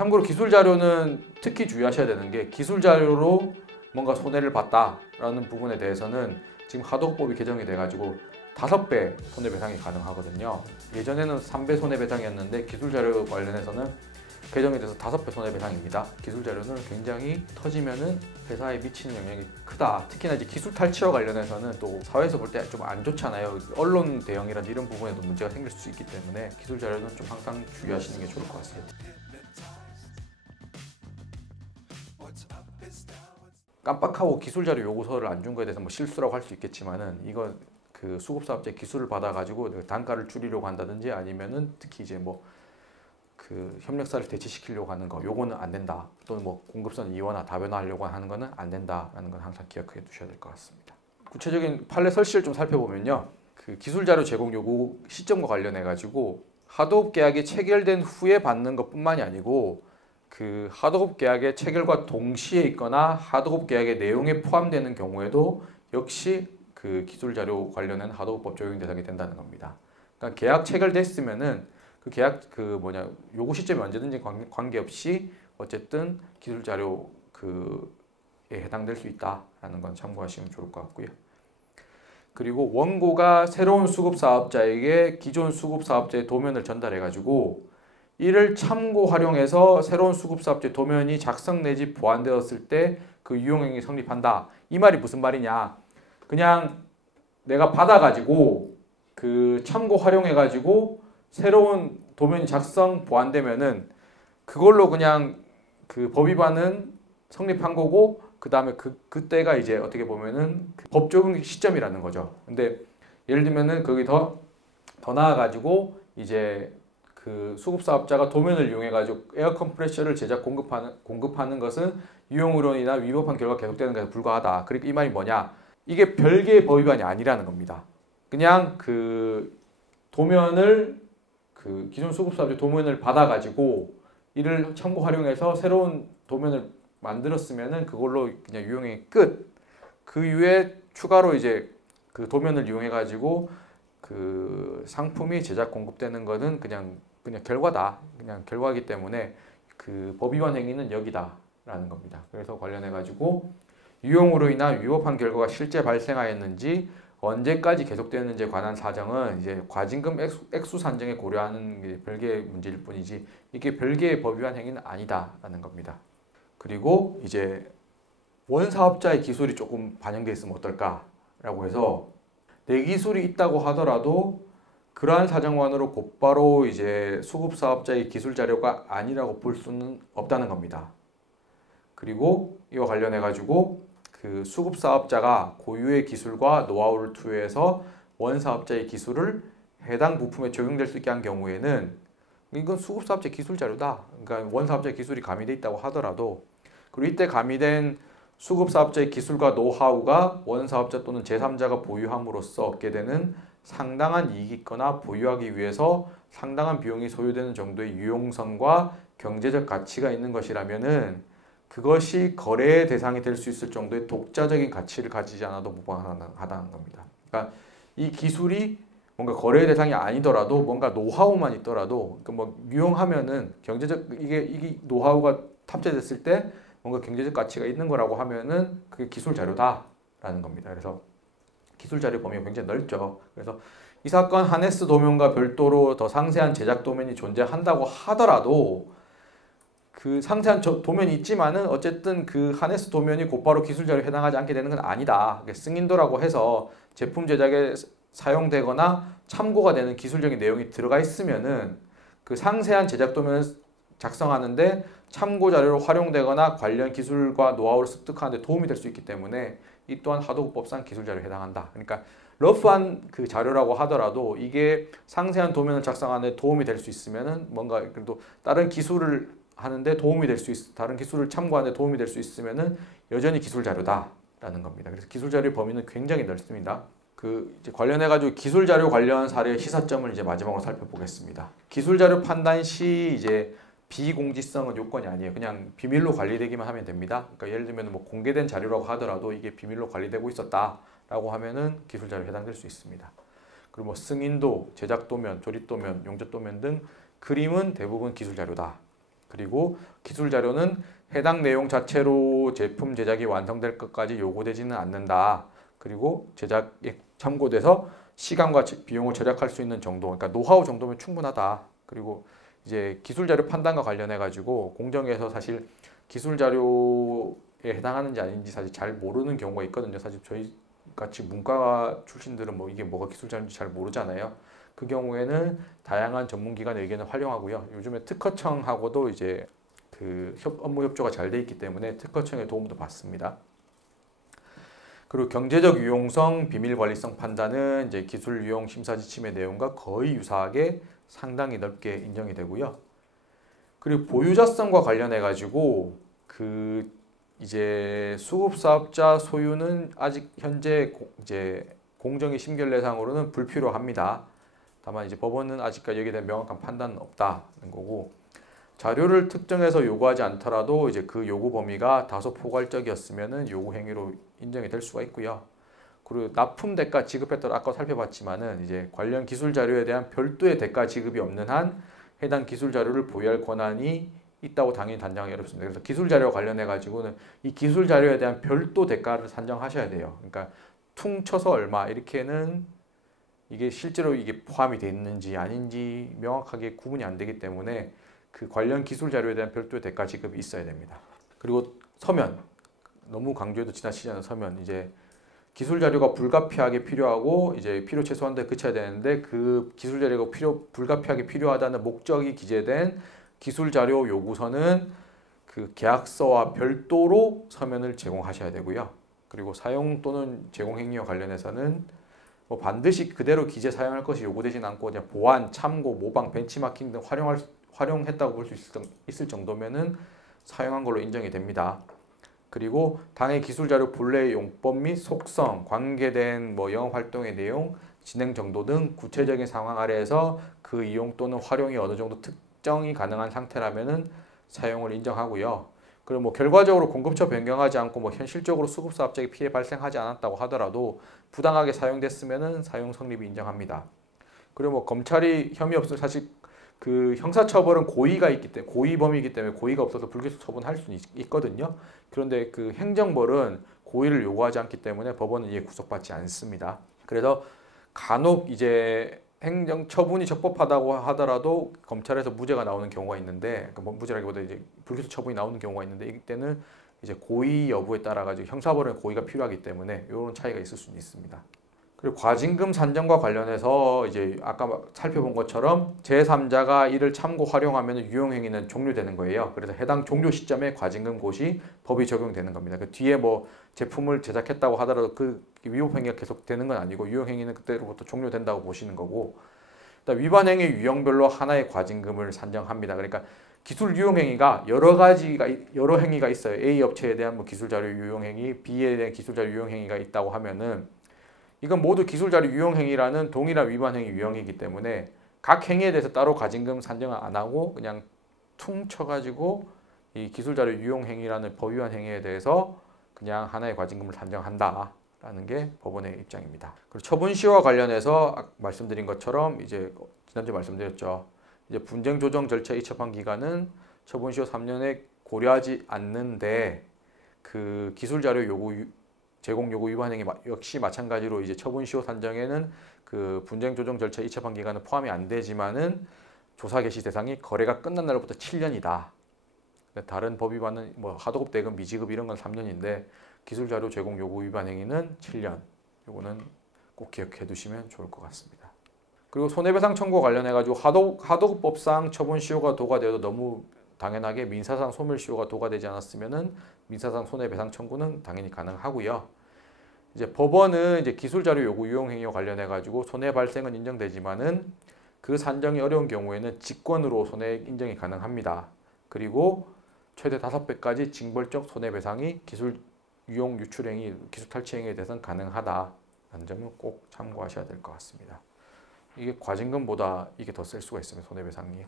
참고로 기술 자료는 특히 주의하셔야 되는 게 기술 자료로 뭔가 손해를 봤다라는 부분에 대해서는 지금 하도급법이 개정이 돼가지고 5배 손해배상이 가능하거든요. 예전에는 3배 손해배상이었는데 기술 자료 관련해서는 개정이 돼서 5배 손해배상입니다. 기술 자료는 굉장히 터지면은 회사에 미치는 영향이 크다. 특히나 이제 기술 탈취와 관련해서는 또 사회에서 볼 때 좀 안 좋잖아요. 언론 대응이라든지 이런 부분에도 문제가 생길 수 있기 때문에 기술 자료는 좀 항상 주의하시는 게 좋을 것 같습니다. 깜빡하고 기술 자료 요구서를 안 준 거에 대해서 뭐 실수라고 할 수 있겠지만은 이건 그 수급사업자의 기술을 받아가지고 단가를 줄이려고 한다든지 아니면은 특히 이제 뭐 그 협력사를 대체시키려고 하는 거 요거는 안 된다. 또는 뭐 공급선 이원화 다변화하려고 하는 거는 안 된다라는 건 항상 기억해 두셔야 될 것 같습니다. 구체적인 판례 설시를 좀 살펴보면요. 그 기술 자료 제공 요구 시점과 관련해 가지고 하도급 계약이 체결된 후에 받는 것뿐만이 아니고 그 하도급 계약의 체결과 동시에 있거나 하도급 계약의 내용에 포함되는 경우에도 역시 그 기술 자료 관련은 하도급법 적용 대상이 된다는 겁니다. 그러니까 계약 체결됐으면은 그 계약 요구 시점이 언제든지 관계없이 어쨌든 기술 자료 그에 해당될 수 있다라는 건 참고하시면 좋을 것 같고요. 그리고 원고가 새로운 수급 사업자에게 기존 수급 사업자의 도면을 전달해 가지고 이를 참고 활용해서 새로운 수급 사업자의 도면이 작성 내지 보완되었을 때 그 유용행위 성립한다. 이 말이 무슨 말이냐? 그냥 내가 받아가지고 그 참고 활용해가지고 새로운 도면이 작성 보완되면은 그걸로 그냥 그 법 위반은 성립한 거고 그 다음에 그때가 이제 어떻게 보면은 법 적용 시점이라는 거죠. 근데 예를 들면은 거기 더 나아가지고 이제 그 수급 사업자가 도면을 이용해 가지고 에어 컴프레셔를 제작 공급하는 것은 유용으로 인한 위법한 결과가 계속되는 것에 불과하다. 그러니까 이 말이 뭐냐? 이게 별개의 법 위반이 아니라는 겁니다. 그냥 그 도면을 그 기존 수급 사업자 도면을 받아 가지고 이를 참고 활용해서 새로운 도면을 만들었으면은 그걸로 그냥 유용행위 끝. 그 이후에 추가로 이제 그 도면을 이용해 가지고 그 상품이 제작 공급되는 거는 그냥 결과다. 그냥 결과이기 때문에 그 법 위반 행위는 여기다라는 겁니다. 그래서 관련해 가지고 유용으로 인한 위법한 결과가 실제 발생하였는지 언제까지 계속되는지에 관한 사정은 이제 과징금 액수 산정에 고려하는 게 별개의 문제일 뿐이지 이게 별개의 법 위반 행위는 아니다라는 겁니다. 그리고 이제 원사업자의 기술이 조금 반영되어 있으면 어떨까라고 해서 내 기술이 있다고 하더라도 그러한 사정만으로 곧바로 이제 수급 사업자의 기술 자료가 아니라고 볼 수는 없다는 겁니다. 그리고 이와 관련해 가지고 그 수급 사업자가 고유의 기술과 노하우를 투여해서 원 사업자의 기술을 해당 부품에 적용될 수 있게 한 경우에는 이건 수급 사업자 기술 자료다. 그러니까 원 사업자의 기술이 가미돼 있다고 하더라도 그리고 이때 가미된 수급 사업자의 기술과 노하우가 원 사업자 또는 제3자가 보유함으로써 얻게 되는 상당한 이익이 있거나 보유하기 위해서 상당한 비용이 소요되는 정도의 유용성과 경제적 가치가 있는 것이라면은 그것이 거래의 대상이 될 수 있을 정도의 독자적인 가치를 가지지 않아도 무방하다는 겁니다. 그러니까 이 기술이 뭔가 거래의 대상이 아니더라도 뭔가 노하우만 있더라도 그러니까 뭐 유용하면은 경제적 이게 노하우가 탑재됐을 때 뭔가 경제적 가치가 있는 거라고 하면은 그게 기술 자료다라는 겁니다. 그래서 기술 자료 범위가 굉장히 넓죠. 그래서 이 사건 하네스 도면과 별도로 더 상세한 제작 도면이 존재한다고 하더라도 그 상세한 도면이 있지만은 어쨌든 그 하네스 도면이 곧바로 기술 자료에 해당하지 않게 되는 건 아니다. 승인도라고 해서 제품 제작에 사용되거나 참고가 되는 기술적인 내용이 들어가 있으면은 그 상세한 제작 도면을 작성하는데 참고 자료로 활용되거나 관련 기술과 노하우를 습득하는 데 도움이 될 수 있기 때문에 이 또한 하도급법상 기술 자료에 해당한다. 그러니까 러프한 그 자료라고 하더라도 이게 상세한 도면을 작성하는 데 도움이 될 수 있으면은 뭔가 그래도 다른 기술을 하는데 도움이 될 수 다른 기술을 참고하는 데 도움이 될 수 있으면은 여전히 기술 자료다라는 겁니다. 그래서 기술 자료의 범위는 굉장히 넓습니다. 그 이제 관련해 가지고 기술 자료 관련 사례 시사점을 이제 마지막으로 살펴보겠습니다. 기술 자료 판단 시 이제 비공지성은 요건이 아니에요. 그냥 비밀로 관리되기만 하면 됩니다. 그러니까 예를 들면 뭐 공개된 자료라고 하더라도 이게 비밀로 관리되고 있었다라고 하면은 기술 자료에 해당될 수 있습니다. 그리고 뭐 승인도, 제작 도면, 조립 도면, 용접 도면 등 그림은 대부분 기술 자료다. 그리고 기술 자료는 해당 내용 자체로 제품 제작이 완성될 것까지 요구되지는 않는다. 그리고 제작에 참고돼서 시간과 비용을 절약할 수 있는 정도, 그러니까 노하우 정도면 충분하다. 그리고 이제 기술 자료 판단과 관련해 가지고 공정에서 사실 기술 자료에 해당하는지 아닌지 사실 잘 모르는 경우가 있거든요. 사실 저희 같이 문과 출신들은 뭐 이게 뭐가 기술 자료인지 잘 모르잖아요. 그 경우에는 다양한 전문기관의 의견을 활용하고요. 요즘에 특허청하고도 이제 그 업무 협조가 잘 돼 있기 때문에 특허청의 도움도 받습니다. 그리고 경제적 유용성, 비밀 관리성 판단은 이제 기술 유용 심사 지침의 내용과 거의 유사하게 상당히 넓게 인정이 되고요. 그리고 보유자성과 관련해 가지고 그 이제 수급 사업자 소유는 아직 현재 이제 공정위 심결례상으로는 불필요합니다. 다만 이제 법원은 아직까지 여기에 대한 명확한 판단은 없다는 거고, 자료를 특정해서 요구하지 않더라도 이제 그 요구 범위가 다소 포괄적이었으면은 요구 행위로 인정이 될 수가 있고요. 그리고 납품 대가 지급했더라 아까 살펴봤지만은 이제 관련 기술 자료에 대한 별도의 대가 지급이 없는 한 해당 기술 자료를 보유할 권한이 있다고 당연히 단정하기 어렵습니다. 그래서 기술 자료 관련해 가지고는 이 기술 자료에 대한 별도 대가를 산정하셔야 돼요. 그러니까 퉁쳐서 얼마 이렇게는 이게 실제로 이게 포함이 돼 있는지 아닌지 명확하게 구분이 안 되기 때문에 그 관련 기술 자료에 대한 별도의 대가 지급이 있어야 됩니다. 그리고 서면, 너무 강조해도 지나치지 않은 서면, 이제 기술 자료가 불가피하게 필요하고 이제 필요 최소한 데 그쳐야 되는데 그 기술 자료가 불가피하게 필요하다는 목적이 기재된 기술 자료 요구서는 그 계약서와 별도로 서면을 제공하셔야 되고요. 그리고 사용 또는 제공 행위와 관련해서는 뭐 반드시 그대로 기재 사용할 것이 요구되진 않고 그냥 보완, 참고, 모방, 벤치마킹 등 활용했다고 볼 수 있을 정도면은 사용한 걸로 인정이 됩니다. 그리고 당해 기술 자료 본래의 용법 및 속성, 관계된 뭐 영업 활동의 내용, 진행 정도 등 구체적인 상황 아래에서 그 이용 또는 활용이 어느 정도 특정이 가능한 상태라면은 사용을 인정하고요. 그리고 뭐 결과적으로 공급처 변경하지 않고 뭐 현실적으로 수급사업자에게 피해 발생하지 않았다고 하더라도 부당하게 사용됐으면은 사용 성립이 인정합니다. 그리고 뭐 검찰이 혐의 없으면 사실 그 형사처벌은 고의가 있기 때문에 고의 범위이기 때문에 고의가 없어서 불기소 처분할 수는 있거든요. 그런데 그 행정벌은 고의를 요구하지 않기 때문에 법원은 이에 구속받지 않습니다. 그래서 간혹 이제 행정 처분이 적법하다고 하더라도 검찰에서 무죄가 나오는 경우가 있는데, 그러니까 무죄라기보다 이제 불기소 처분이 나오는 경우가 있는데 이때는 이제 고의 여부에 따라 가지고 형사벌은 고의가 필요하기 때문에 이런 차이가 있을 수는 있습니다. 그리고 과징금 산정과 관련해서 이제 아까 살펴본 것처럼 제3자가 이를 참고 활용하면 유용행위는 종료되는 거예요. 그래서 해당 종료 시점에 과징금 고시 법이 적용되는 겁니다. 그 뒤에 뭐 제품을 제작했다고 하더라도 그 위법행위가 계속 되는 건 아니고 유용행위는 그때로부터 종료된다고 보시는 거고, 위반행위 유형별로 하나의 과징금을 산정합니다. 그러니까 기술 유용행위가 여러 행위가 있어요. A 업체에 대한 뭐 기술자료 유용행위, B에 대한 기술자료 유용행위가 있다고 하면은 이건 모두 기술자료 유용행위라는 동일한 위반행위 유형이기 때문에 각 행위에 대해서 따로 과징금 산정을 안 하고 그냥 퉁 쳐가지고 이 기술자료 유용행위라는 법위반 행위에 대해서 그냥 하나의 과징금을 산정한다라는 게 법원의 입장입니다. 그리고 처분시효와 관련해서 말씀드린 것처럼 이제 지난주에 말씀드렸죠. 이제 분쟁 조정 절차에 이첩한 기간은 처분시효 3년에 고려하지 않는데 그 기술자료 제공 요구 위반 행위 역시 마찬가지로 이제 처분시효 산정에는 그 분쟁 조정 절차 이첩한 기간은 포함이 안 되지만은 조사 개시 대상이 거래가 끝난 날부터 7년이다. 다른 법 위반은 뭐 하도급 대금 미지급 이런 건 3년인데 기술 자료 제공 요구 위반 행위는 7년. 요거는 꼭 기억해 두시면 좋을 것 같습니다. 그리고 손해배상 청구와 관련해 가지고 하도급법상 처분시효가 도과되어도 너무 당연하게 민사상 소멸시효가 도과되지 않았으면은 민사상 손해배상 청구는 당연히 가능하고요. 이제 법원은 이제 기술자료 요구 유용행위와 관련해 가지고 손해 발생은 인정되지만은 그 산정이 어려운 경우에는 직권으로 손해 인정이 가능합니다. 그리고 최대 5배까지 징벌적 손해배상이 기술 유용 유출행위, 기술 탈취행위에 대해서는 가능하다는 점은 꼭 참고하셔야 될 것 같습니다. 이게 과징금보다 이게 더 셀 수가 있으면 손해배상이.